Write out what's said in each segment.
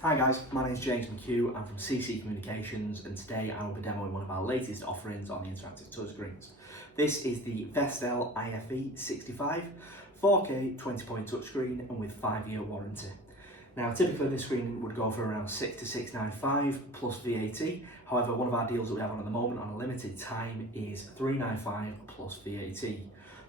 Hi guys, my name is James McHugh. I'm from CC Communications and today I will be demoing one of our latest offerings on the interactive touchscreens. This is the Vestel IFE65 4K 20-point touchscreen and with 5-year warranty. Now typically this screen would go for around 6 to 695 plus VAT. However, one of our deals that we have on at the moment on a limited time is 395 plus VAT.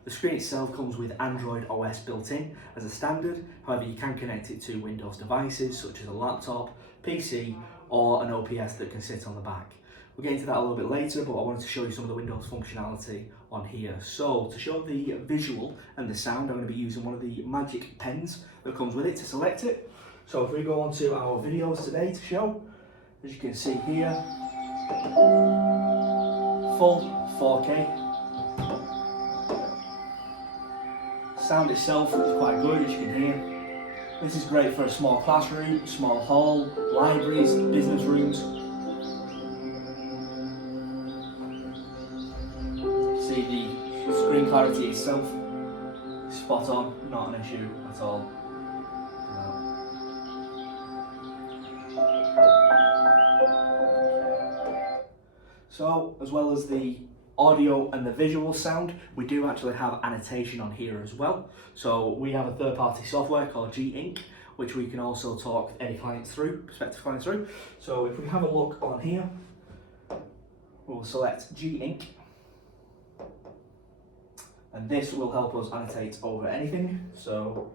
The screen itself comes with Android OS built in as a standard, however you can connect it to Windows devices such as a laptop, PC or an OPS that can sit on the back. We'll get into that a little bit later, but I wanted to show you some of the Windows functionality on here. So to show the visual and the sound, I'm going to be using one of the magic pens that comes with it to select it. So if we go on to our videos today to show, as you can see here, full 4K. Sound itself is quite good, as you can hear. This is great for a small classroom, small hall, libraries, business rooms. See the screen clarity itself, spot on, not an issue at all. So, as well as the audio and the visual sound, we do actually have annotation on here as well. So we have a third-party software called G-Ink, which we can also talk any clients through, prospective clients through. So if we have a look on here, we'll select G-Ink, and this will help us annotate over anything. So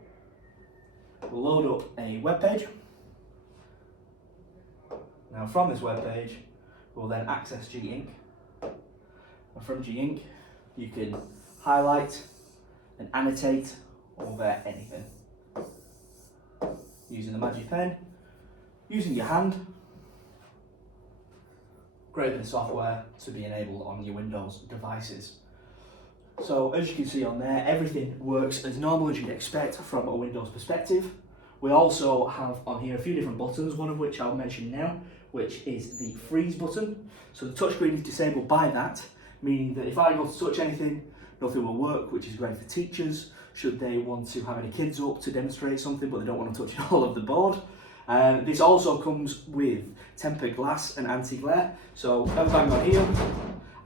we'll load up a web page. Now from this web page, we'll then access G-Ink. And from G-Ink, you can highlight and annotate over anything. Using the magic pen, using your hand. Great bit of software to be enabled on your Windows devices. So as you can see on there, everything works as normal as you'd expect from a Windows perspective. We also have on here a few different buttons, one of which I'll mention now, which is the freeze button. So the touchscreen is disabled by that, meaning that if I go to touch anything, nothing will work, which is great for teachers should they want to have any kids up to demonstrate something but they don't want to touch all of the board. This also comes with tempered glass and anti-glare, so everything on here,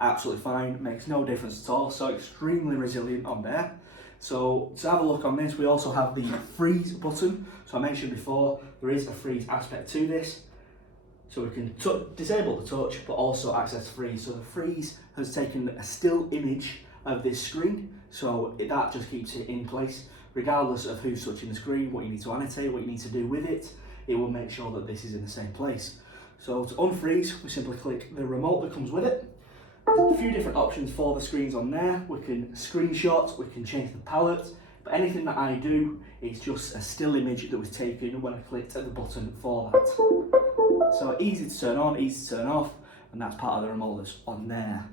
absolutely fine, makes no difference at all, so extremely resilient on there. So to have a look on this, we also have the freeze button. So I mentioned before, there is a freeze aspect to this. So we can disable the touch, but also access freeze. So the freeze has taken a still image of this screen, so that just keeps it in place. Regardless of who's touching the screen, what you need to annotate, what you need to do with it, it will make sure that this is in the same place. So to unfreeze, we simply click the remote that comes with it. There's a few different options for the screens on there. We can screenshot, we can change the palette, but anything that I do is just a still image that was taken when I clicked at the button for that. So easy to turn on, easy to turn off, and that's part of the remote that's on there.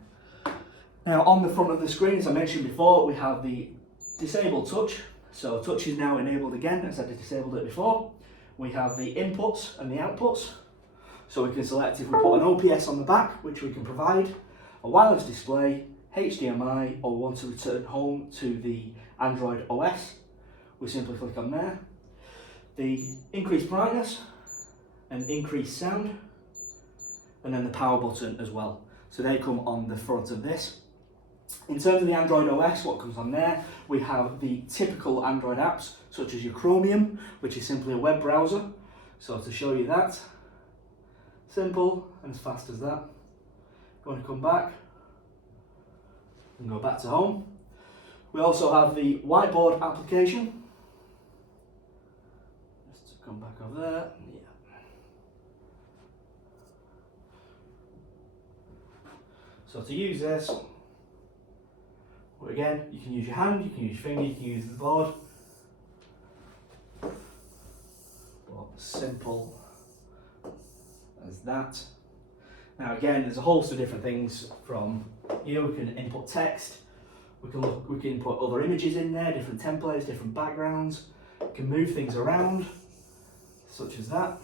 Now on the front of the screen, as I mentioned before, we have the disable touch. So touch is now enabled again, as I disabled it before. We have the inputs and the outputs. So we can select if we put an OPS on the back, which we can provide, a wireless display, HDMI, or want to return home to the Android OS. We simply click on there. The increased brightness and increased sound, and then the power button as well. So they come on the front of this. In terms of the Android OS, what comes on there, we have the typical Android apps, such as your Chromium, which is simply a web browser. So to show you that, simple and as fast as that. Going to come back and go back to home. We also have the whiteboard application. Just to come back over there. Yeah. So to use this, well, again, you can use your hand, you can use your finger, you can use the board. Well, simple as that. Now again, there's a host of different things from here. We can input text, we can input other images in there, different templates, different backgrounds. We can move things around, such as that.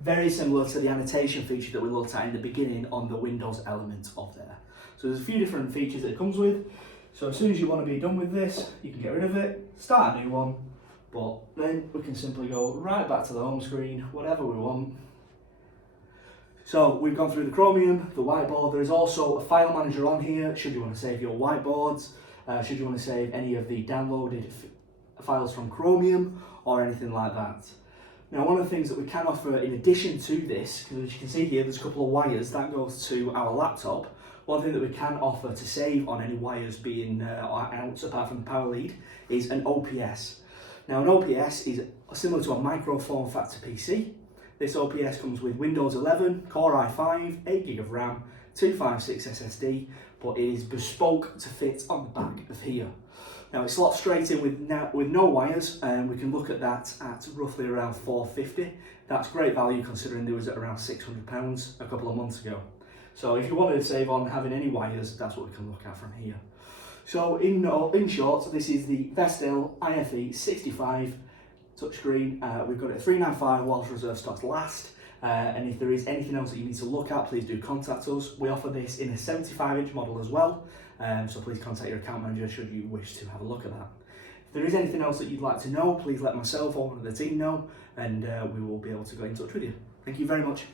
Very similar to the annotation feature that we looked at in the beginning on the Windows element of there. So there's a few different features that it comes with. So as soon as you want to be done with this, you can get rid of it, start a new one, But then we can simply go right back to the home screen, whatever we want. So we've gone through the Chromium, the whiteboard. There is also a file manager on here should you want to save your whiteboards, should you want to save any of the downloaded files from Chromium or anything like that. Now, one of the things that we can offer in addition to this, because as you can see here, there's a couple of wires that goes to our laptop. One thing that we can offer to save on any wires being out apart from the power lead is an OPS. Now, an OPS is similar to a micro form factor PC. This OPS comes with Windows 11, Core i5, 8GB of RAM, 256 SSD, but it is bespoke to fit on the back of here. Now it slots straight in with no wires, and we can look at that at roughly around £450. That's great value considering there was at around £600 a couple of months ago. So if you wanted to save on having any wires, that's what we can look at from here. So in short, this is the Vestel IFE65 touchscreen. We've got it at £395 whilst reserve stocks last. And if there is anything else that you need to look at, please do contact us. We offer this in a 75-inch model as well, so please contact your account manager should you wish to have a look at that. If there is anything else that you'd like to know, please let myself or one of the team know, and we will be able to get in touch with you. Thank you very much.